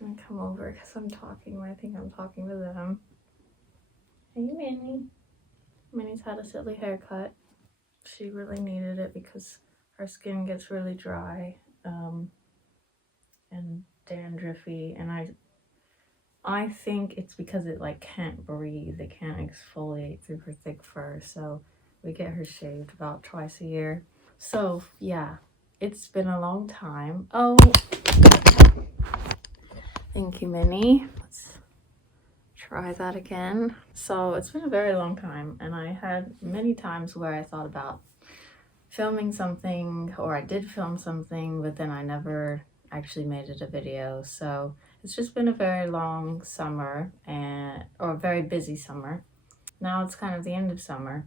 Gonna come over because I'm talking when I think I'm talking to them. Hey Minnie. Minnie's had a silly haircut. She really needed it because her skin gets really dry and dandruffy, and I think it's because it like can't breathe. It can't exfoliate through her thick fur, so we get her shaved about twice a year. So yeah, it's been a long time. Oh, thank you, Minnie. Let's try that again. So it's been a very long time, and I had many times where I thought about filming something, or I did film something, but then I never actually made it a video. So it's just been a very long summer, or a very busy summer. Now it's kind of the end of summer,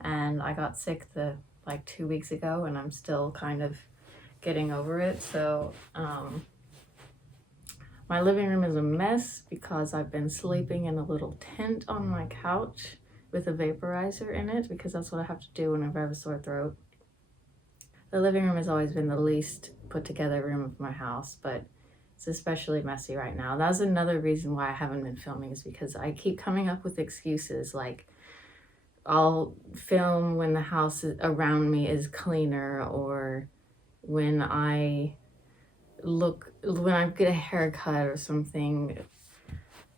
and I got sick like 2 weeks ago, and I'm still kind of getting over it. So my living room is a mess because I've been sleeping in a little tent on my couch with a vaporizer in it, because that's what I have to do whenever I have a sore throat. The living room has always been the least put together room of my house, but it's especially messy right now. That's another reason why I haven't been filming, is because I keep coming up with excuses. Like, I'll film when the house around me is cleaner, or when I get a haircut or something,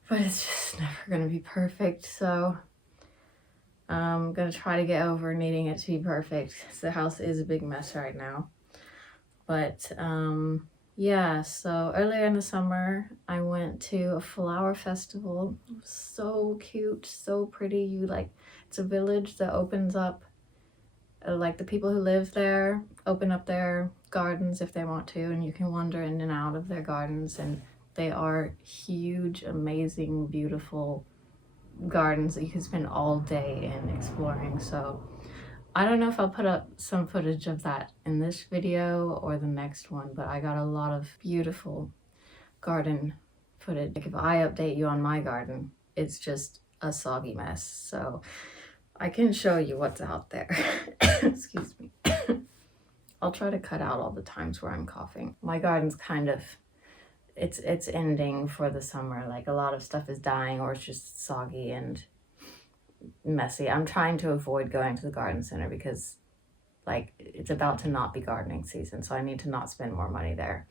but it's just never gonna be perfect. So I'm gonna try to get over needing it to be perfect, because the house is a big mess right now. But Yeah, so earlier in the summer, I went to a flower festival. It was so cute, so pretty. It's a village that opens up, like the people who live there open up their gardens if they want to, and you can wander in and out of their gardens, and they are huge, amazing, beautiful gardens that you can spend all day in exploring. So I don't know if I'll put up some footage of that in this video or the next one, but I got a lot of beautiful garden footage. Like if I update you on my garden, it's just a soggy mess. So I can show you what's out there. Excuse me. I'll try to cut out all the times where I'm coughing. My garden's kind of, it's ending for the summer. Like a lot of stuff is dying or it's just soggy and messy. I'm trying to avoid going to the garden center because like it's about to not be gardening season, so I need to not spend more money there.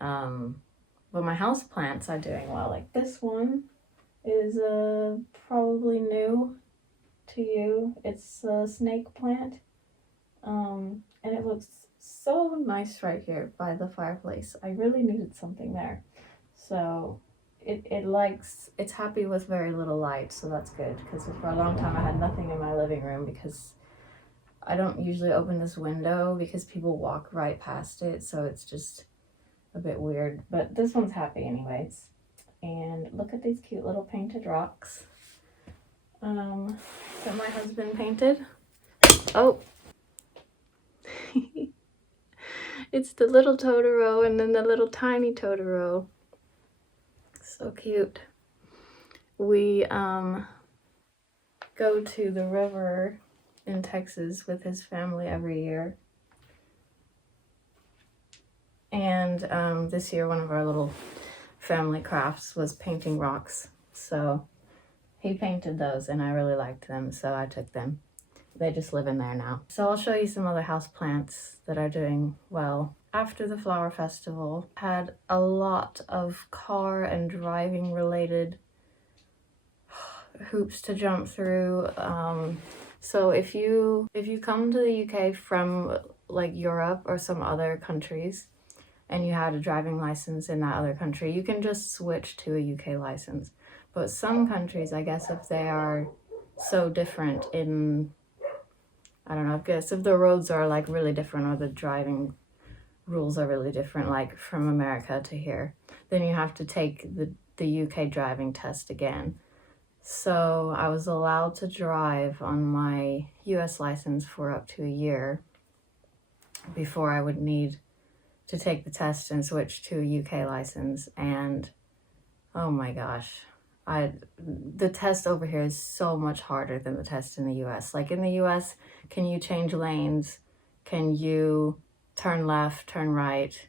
But my house plants are doing well. Like this one is probably new to you. It's a snake plant, and it looks so nice right here by the fireplace. I really needed something there, so it's happy with very little light, so that's good, because for a long time I had nothing in my living room because I don't usually open this window because people walk right past it, so it's just a bit weird. But this one's happy anyways. And look at these cute little painted rocks that my husband painted. Oh, it's the little Totoro and then the little tiny Totoro. So cute. We go to the river in Texas with his family every year. And this year one of our little family crafts was painting rocks. So he painted those and I really liked them, so I took them. They just live in there now. So I'll show you some other house plants that are doing well. After the flower festival, had a lot of car and driving related hoops to jump through. So if you come to the UK from like Europe or some other countries and you had a driving license in that other country, you can just switch to a UK license. But some countries, I guess if they are so different in, I don't know, I guess if the roads are like really different or the driving rules are really different, like from America to here, then you have to take the UK driving test again. So I was allowed to drive on my US license for up to a year before I would need to take the test and switch to a UK license. And oh my gosh, the test over here is so much harder than the test in the US. Like in the US, can you change lanes? Can you turn left, turn right?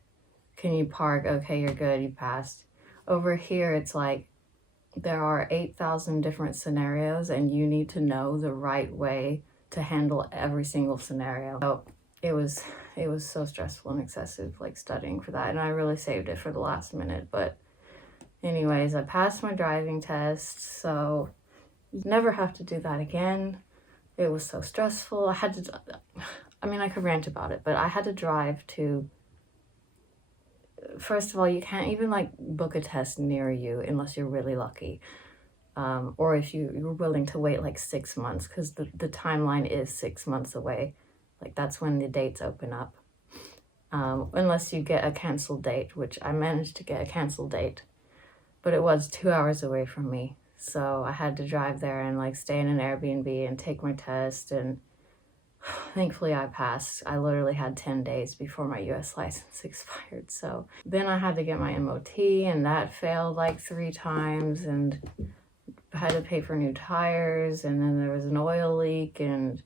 Can you park? Okay, you're good, you passed. Over here, it's like there are 8,000 different scenarios and you need to know the right way to handle every single scenario. So it was so stressful and excessive, like studying for that, and I really saved it for the last minute. But anyways, I passed my driving test, so never have to do that again. It was so stressful. I could rant about it, but I had to drive to, first of all, you can't even like book a test near you unless you're really lucky. Or if you're willing to wait like 6 months, because the timeline is 6 months away. Like that's when the dates open up. Unless you get a canceled date, which I managed to get a canceled date, but it was 2 hours away from me. So I had to drive there and like stay in an Airbnb and take my test, and thankfully I passed. I literally had 10 days before my US license expired. So then I had to get my MOT, and that failed like 3 times, and I had to pay for new tires, and then there was an oil leak, and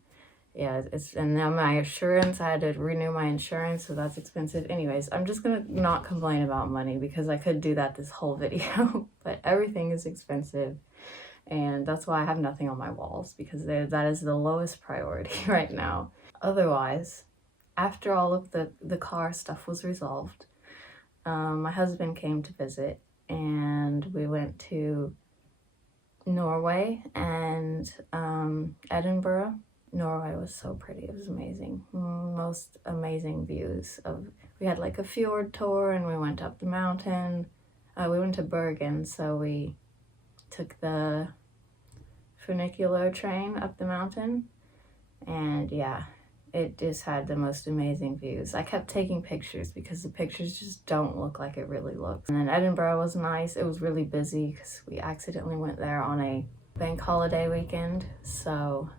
yeah, and now my insurance, I had to renew my insurance, so that's expensive. Anyways, I'm just gonna not complain about money because I could do that this whole video, but everything is expensive. And that's why I have nothing on my walls, because that is the lowest priority right now. Otherwise, after all of the car stuff was resolved, my husband came to visit, and we went to Norway and Edinburgh. Norway was so pretty. It was amazing. Most amazing views of. We had like a fjord tour, and we went up the mountain. We went to Bergen, so we took the funicular train up the mountain, and yeah, it just had the most amazing views. I kept taking pictures because the pictures just don't look like it really looks. And then Edinburgh was nice. It was really busy because we accidentally went there on a bank holiday weekend, so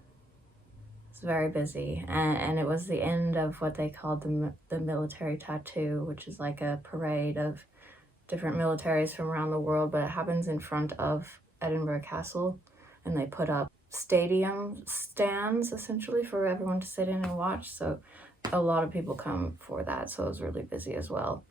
it's very busy. And it was the end of what they called the military tattoo, which is like a parade of different militaries from around the world, but it happens in front of Edinburgh Castle, and they put up stadium stands essentially for everyone to sit in and watch. So a lot of people come for that, so it was really busy as well,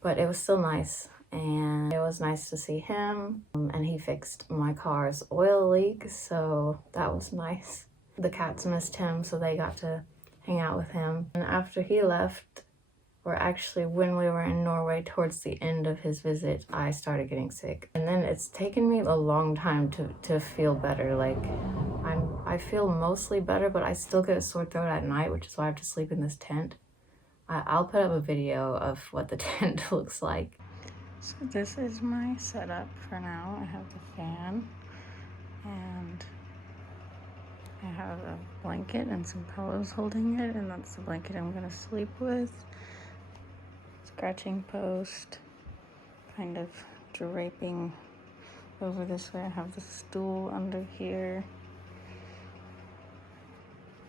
but it was still nice. And it was nice to see him, and he fixed my car's oil leak, so that was nice. The cats missed him, so they got to hang out with him. And after he left, or actually when we were in Norway towards the end of his visit, I started getting sick. And then it's taken me a long time to feel better. Like I feel mostly better, but I still get a sore throat at night, which is why I have to sleep in this tent. I'll put up a video of what the tent looks like. So this is my setup for now. I have the fan, and I have a blanket and some pillows holding it, and that's the blanket I'm gonna sleep with. Scratching post, kind of draping over this way. I have the stool under here,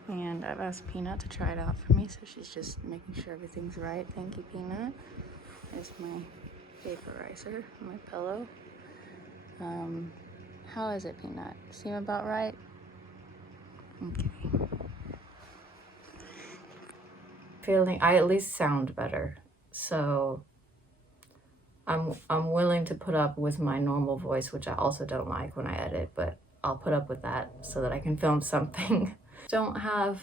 and I've asked Peanut to try it out for me, so she's just making sure everything's right. Thank you, Peanut. There's my vaporizer, my pillow. How is it, Peanut? Seem about right? Okay. I at least sound better. So I'm willing to put up with my normal voice, which I also don't like when I edit, but I'll put up with that so that I can film something. Don't have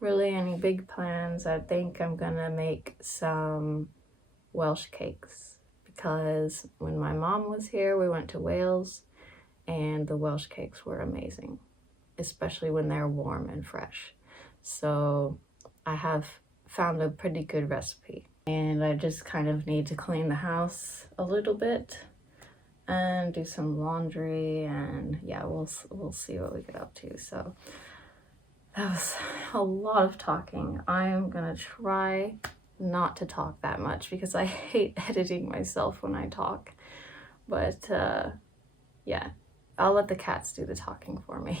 really any big plans. I think I'm gonna make some Welsh cakes, because when my mom was here, we went to Wales, and the Welsh cakes were amazing, especially when they're warm and fresh. So I have found a pretty good recipe, and I just kind of need to clean the house a little bit and do some laundry, and yeah, we'll see what we get up to. So that was a lot of talking. I'm gonna try not to talk that much because I hate editing myself when I talk, but yeah, I'll let the cats do the talking for me.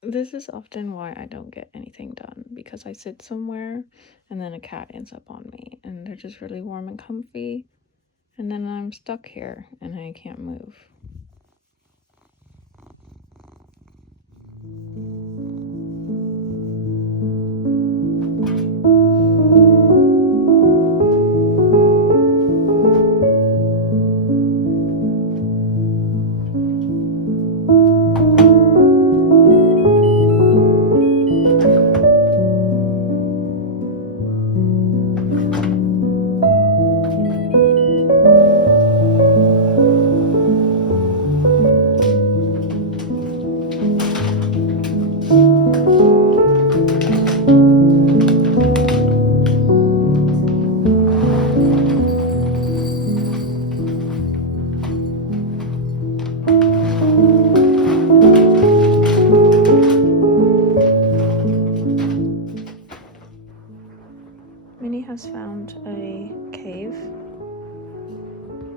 This is often why I don't get anything done, because I sit somewhere and then a cat ends up on me, and they're just really warm and comfy, and then I'm stuck here and I can't move. Minnie has found a cave.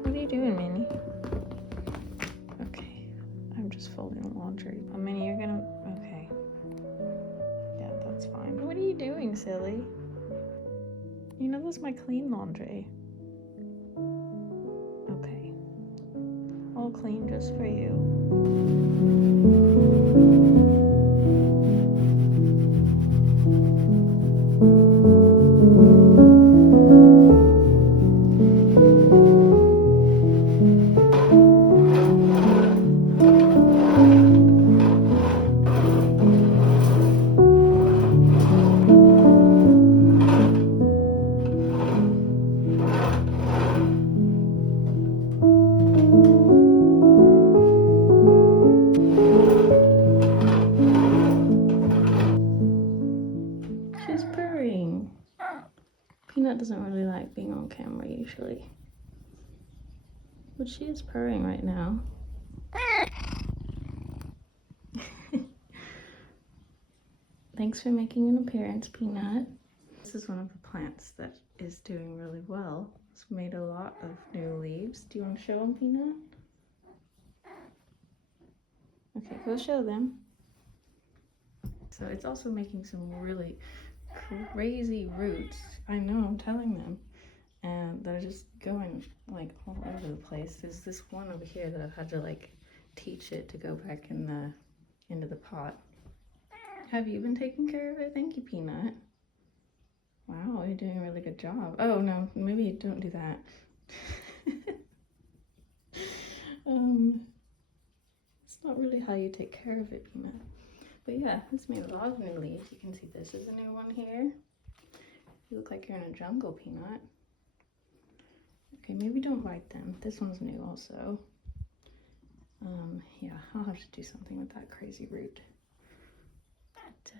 What are you doing, Minnie? Okay, I'm just folding laundry. Oh, Minnie, you're gonna... Okay. Yeah, that's fine. What are you doing, silly? You know that's my clean laundry. Okay. All clean just for you. camera usually. But she is purring right now. Thanks for making an appearance, Peanut. This is one of the plants that is doing really well. It's made a lot of new leaves. Do you want to show them, Peanut? Okay, go show them. So it's also making some really crazy roots. I know, I'm telling them. And they're just going like all over the place. There's this one over here that I've had to like teach it to go back into the pot. Have you been taking care of it? Thank you, Peanut. Wow, you're doing a really good job. Oh no, maybe don't do that. It's not really how you take care of it, Peanut. But yeah, it's made a lot of new leaves. You can see this is a new one here. You look like you're in a jungle, Peanut. Okay, maybe don't bite them. This one's new also. Yeah, I'll have to do something with that crazy root. But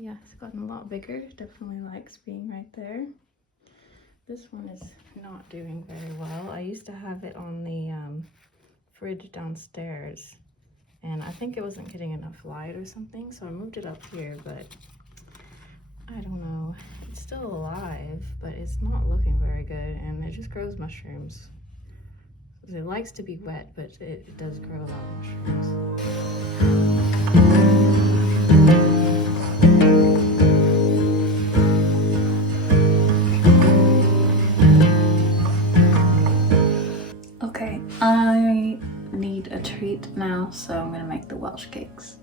yeah, it's gotten a lot bigger. Definitely likes being right there. This one is not doing very well. I used to have it on the fridge downstairs, and I think it wasn't getting enough light or something, so I moved it up here, but I don't know. It's still alive, but it's not looking very good, and it just grows mushrooms. It likes to be wet, but it does grow a lot of mushrooms. Okay, I need a treat now, so I'm gonna make the Welsh cakes.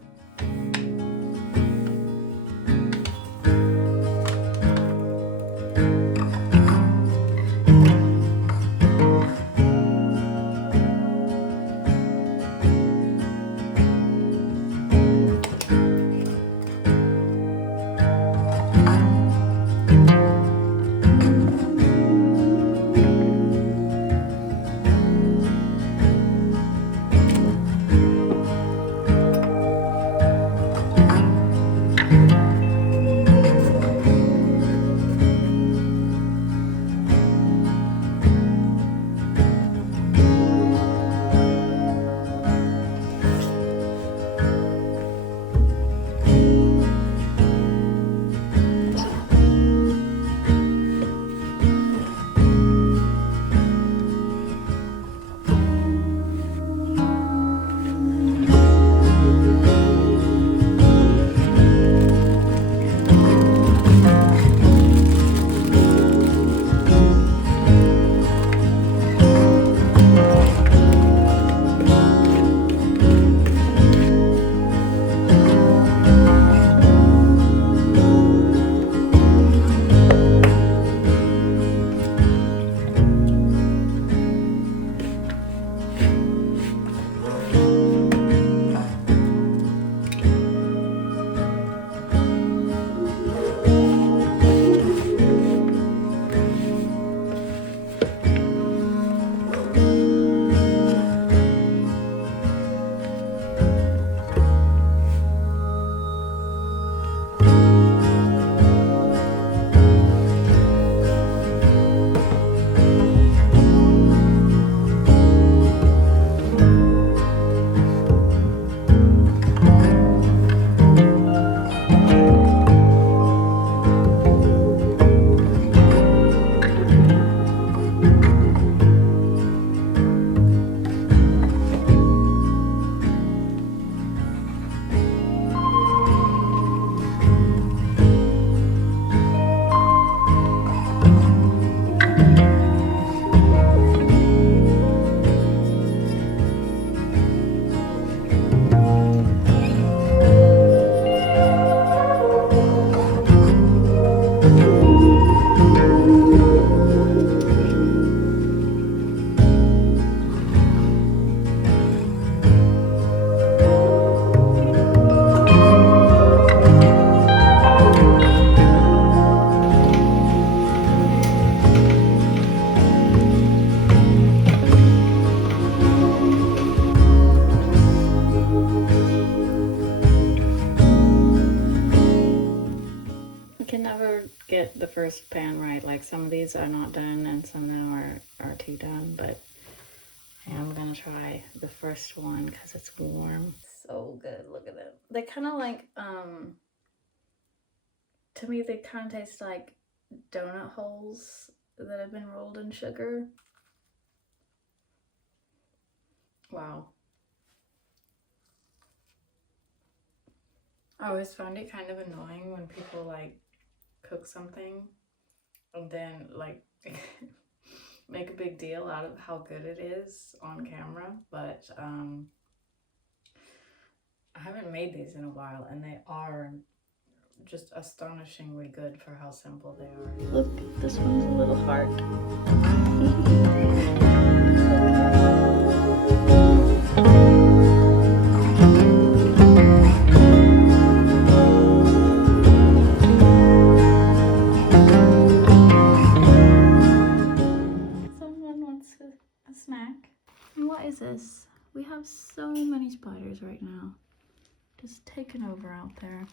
get the first pan right. Like some of these are not done and some of them are too done, but I'm gonna try the first one because it's warm. So good, look at it. They kind of like, to me they kind of taste like donut holes that have been rolled in sugar. Wow. I always found it kind of annoying when people like cook something and then like make a big deal out of how good it is on camera, but I haven't made these in a while and they are just astonishingly good for how simple they are. Look, this one's a little heart. Someone wants a snack. And what is this? We have so many spiders right now. Just taking over out there.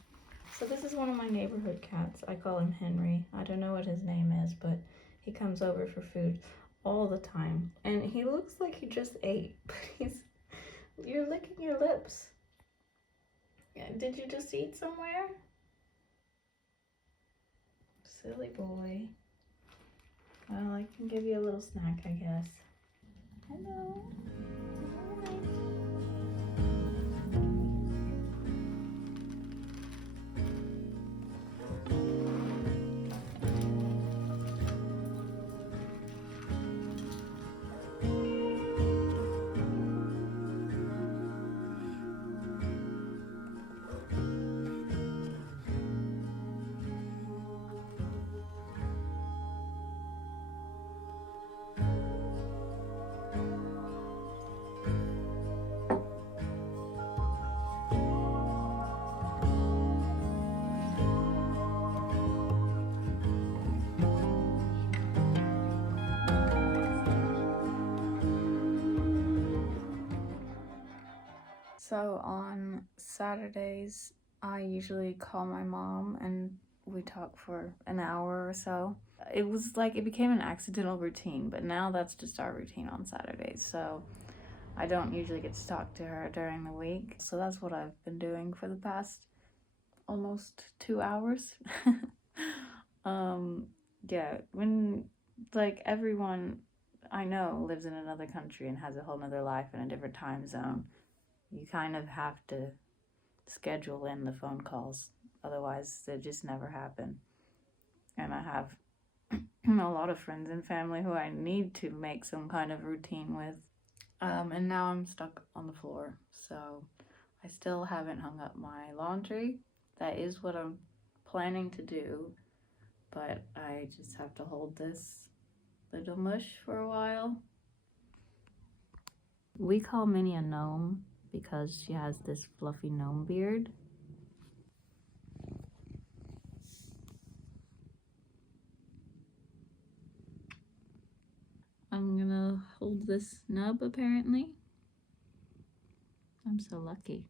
So this is one of my neighborhood cats. I call him Henry. I don't know what his name is, but he comes over for food all the time. And he looks like he just ate, but you're licking your lips. Yeah, did you just eat somewhere? Silly boy. Well, I can give you a little snack, I guess. Hello. Hi. So on Saturdays, I usually call my mom and we talk for an hour or so. It was like, it became an accidental routine, but now that's just our routine on Saturdays. So I don't usually get to talk to her during the week. So that's what I've been doing for the past almost 2 hours. Yeah, when like everyone I know lives in another country and has a whole nother life in a different time zone, you kind of have to schedule in the phone calls. Otherwise, they just never happen. And I have a lot of friends and family who I need to make some kind of routine with. And now I'm stuck on the floor. So I still haven't hung up my laundry. That is what I'm planning to do. But I just have to hold this little mush for a while. We call Minnie a gnome because she has this fluffy gnome beard. I'm gonna hold this nub apparently. I'm so lucky.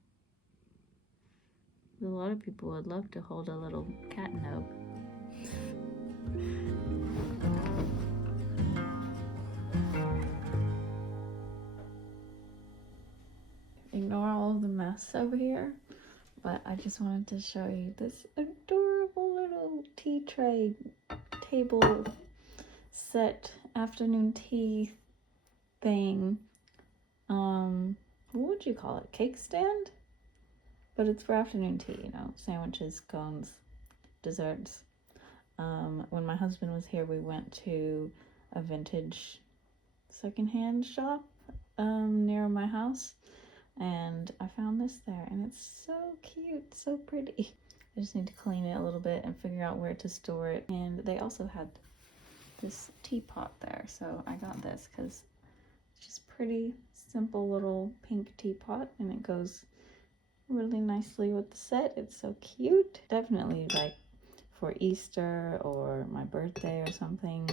A lot of people would love to hold a little cat nub. Ignore all of the mess over here, but I just wanted to show you this adorable little tea tray table set afternoon tea thing. What would you call it? Cake stand? But it's for afternoon tea, you know, sandwiches, cones, desserts. When my husband was here, we went to a vintage secondhand shop near my house, and I found this there, and it's so cute, so pretty. I just need to clean it a little bit and figure out where to store it. And they also had this teapot there, so I got this because it's just pretty simple little pink teapot, and it goes really nicely with the set. It's so cute. Definitely like for Easter or my birthday or something,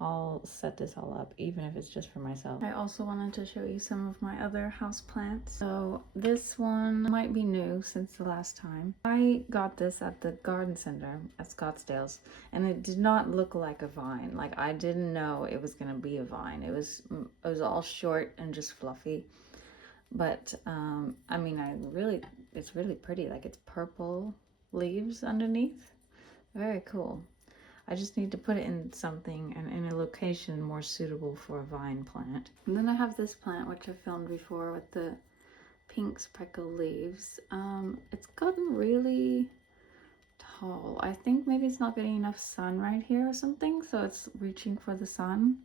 I'll set this all up, even if it's just for myself. I also wanted to show you some of my other house plants. So this one might be new since the last time. I got this at the garden center at Scottsdale's, and it did not look like a vine. Like, I didn't know it was gonna be a vine. It was all short and just fluffy. But I mean, it's really pretty. Like, it's purple leaves underneath. Very cool. I just need to put it in something and in a location more suitable for a vine plant. And then I have this plant, which I filmed before with the pink speckled leaves. It's gotten really tall. I think maybe it's not getting enough sun right here or something, so it's reaching for the sun.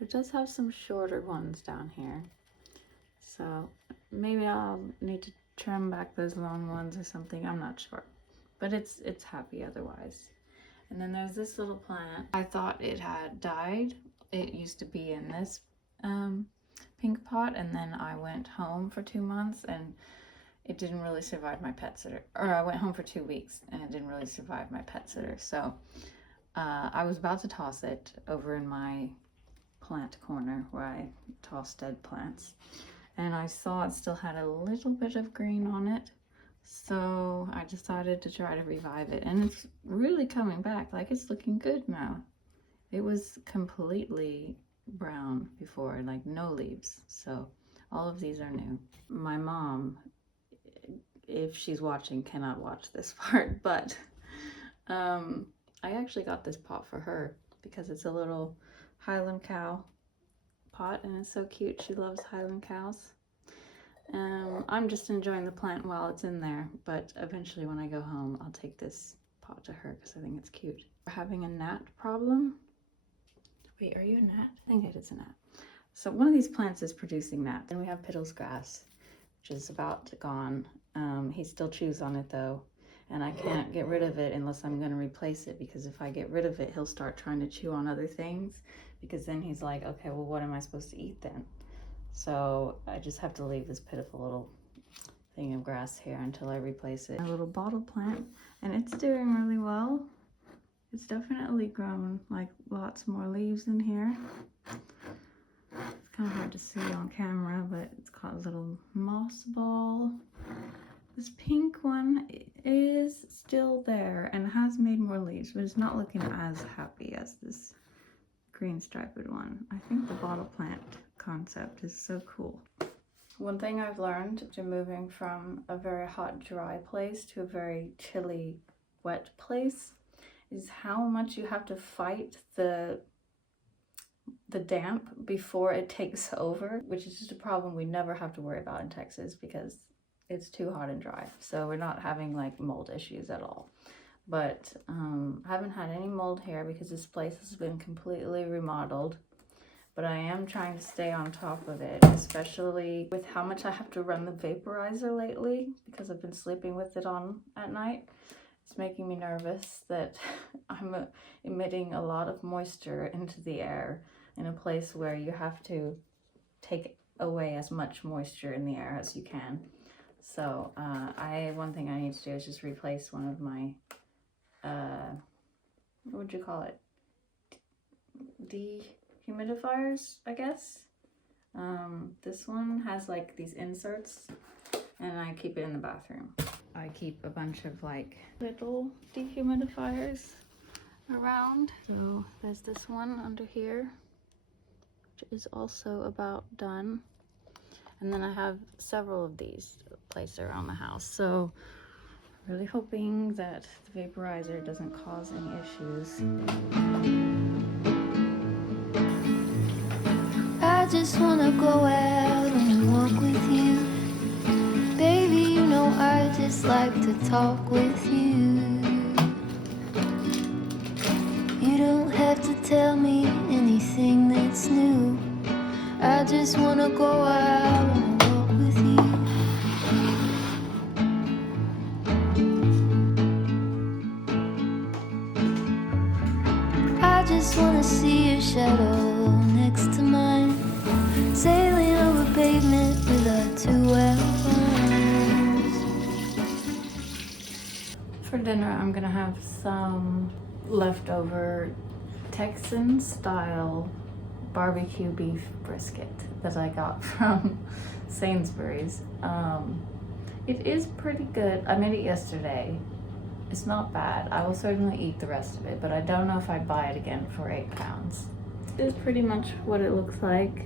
It does have some shorter ones down here. So maybe I'll need to trim back those long ones or something. I'm not sure. But it's happy otherwise. And then there's this little plant. I thought it had died. It used to be in this pink pot, and then I went home for 2 months and it didn't really survive my pet sitter. Or I went home for 2 weeks and it didn't really survive my pet sitter. So I was about to toss it over in my plant corner where I toss dead plants. And I saw it still had a little bit of green on it. So I decided to try to revive it, and it's really coming back. Like, it's looking good now. It was completely brown before, like no leaves. So all of these are new. My mom, if she's watching, cannot watch this part, but I actually got this pot for her because it's a little Highland cow pot, and it's so cute. She loves Highland cows. I'm just enjoying the plant while it's in there, but eventually when I go home, I'll take this pot to her because I think it's cute. We're having a gnat problem. Wait, are you a gnat? I think it is a gnat. So one of these plants is producing gnats. And we have piddles grass, which is about gone. He still chews on it though, and I can't get rid of it unless I'm going to replace it, because if I get rid of it, he'll start trying to chew on other things, because then he's like, okay, well, what am I supposed to eat then? So I just have to leave this pitiful little thing of grass here until I replace it. A little bottle plant, and it's doing really well. It's definitely grown like lots more leaves in here. It's kind of hard to see on camera, but it's called a little moss ball. This pink one is still there and has made more leaves, but it's not looking as happy as this green striped one. I think the bottle plant concept is so cool. One thing I've learned after moving from a very hot, dry place to a very chilly, wet place is how much you have to fight the damp before it takes over, which is just a problem we never have to worry about in Texas because it's too hot and dry. So we're not having like mold issues at all. But I haven't had any mold here because this place has been completely remodeled. But I am trying to stay on top of it, especially with how much I have to run the vaporizer lately because I've been sleeping with it on at night. It's making me nervous that I'm emitting a lot of moisture into the air in a place where you have to take away as much moisture in the air as you can. So one thing I need to do is just replace one of my what would you call it? Dehumidifiers, I guess. This one has like these inserts, and I keep it in the bathroom. I keep a bunch of like little dehumidifiers around. So there's this one under here, which is also about done. And then I have several of these placed around the house. So really hoping that the vaporizer doesn't cause any issues. I just wanna go out and walk with you. Baby, you know I just like to talk with you. You don't have to tell me anything that's new. I just wanna go out and walk with you. I just wanna see your shadow next to mine, sailing over pavement with our 2 elbows. For dinner, I'm gonna have some leftover Texan style barbecue beef brisket that I got from Sainsbury's. It is pretty good. I made it yesterday. It's not bad. I will certainly eat the rest of it, but I don't know if I'd buy it again for 8 pounds. This is pretty much what it looks like.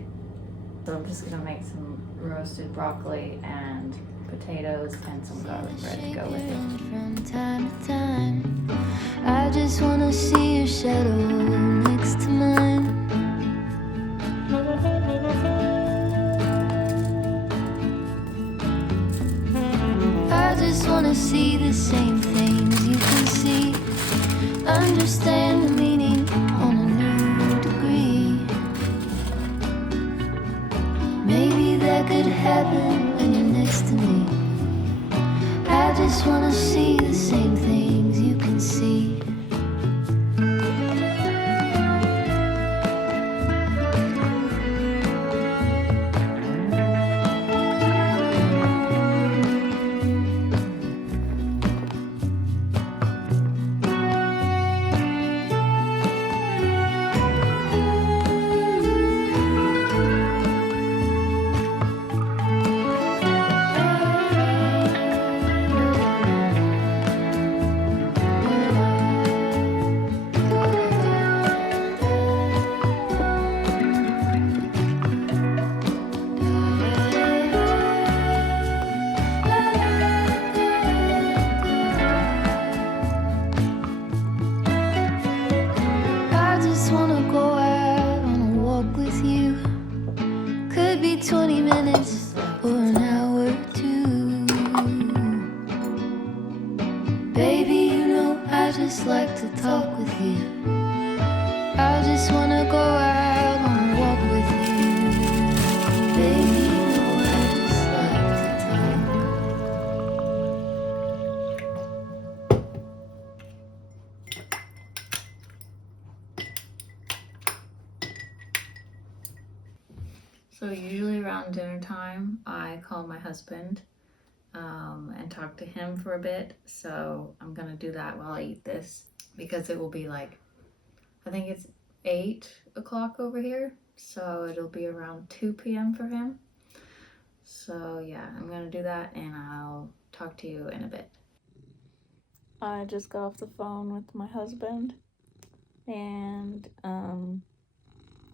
So I'm just gonna make some roasted broccoli and potatoes and some garlic bread to go with it. From time to time, I just wanna see your shadow next to mine. I just wanna see the same things you can see, understand the meaning on a new degree. Maybe that could happen when you're next to me. I just wanna see the same things you can see. I just wanna go out on a walk with you. Could be 20 minutes or an hour or two. Baby, you know I just like to talk with you. I just wanna go out on a walk with you. Baby, you know I just like to talk. So usually around dinner time, I call my husband and talk to him for a bit. So I'm gonna do that while I eat this because it will be like, I think it's 8 o'clock over here. So it'll be around 2 p.m. for him. So yeah, I'm gonna do that and I'll talk to you in a bit. I just got off the phone with my husband and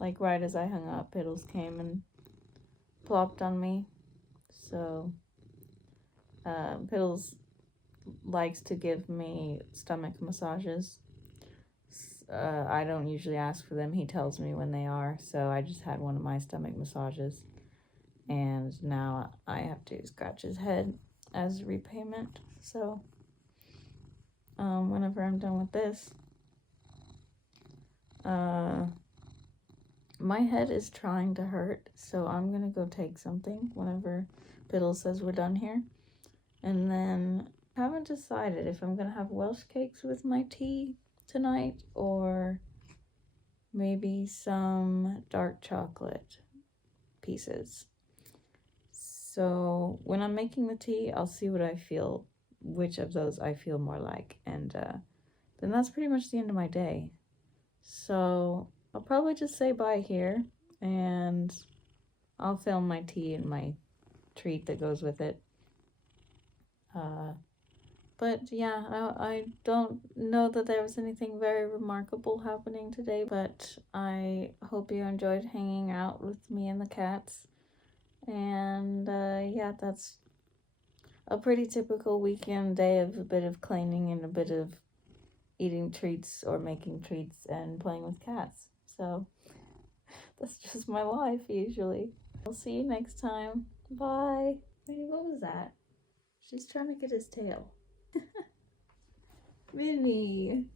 like right as I hung up, Piddles came and plopped on me. So Piddles likes to give me stomach massages. I don't usually ask for them. He tells me when they are. So I just had one of my stomach massages. And now I have to scratch his head as repayment. So whenever I'm done with this, my head is trying to hurt. So I'm going to go take something whenever Piddle says we're done here. And then I haven't decided if I'm going to have Welsh cakes with my tea tonight or maybe some dark chocolate pieces. So when I'm making the tea, I'll see what I feel, which of those I feel more like. And then that's pretty much the end of my day. So I'll probably just say bye here and I'll film my tea and my treat that goes with it. But yeah, I don't know that there was anything very remarkable happening today, but I hope you enjoyed hanging out with me and the cats. And yeah, that's a pretty typical weekend day of a bit of cleaning and a bit of eating treats or making treats and playing with cats. So that's just my life usually. I'll see you next time. Bye. Wait, what was that? She's trying to get his tail. Minnie.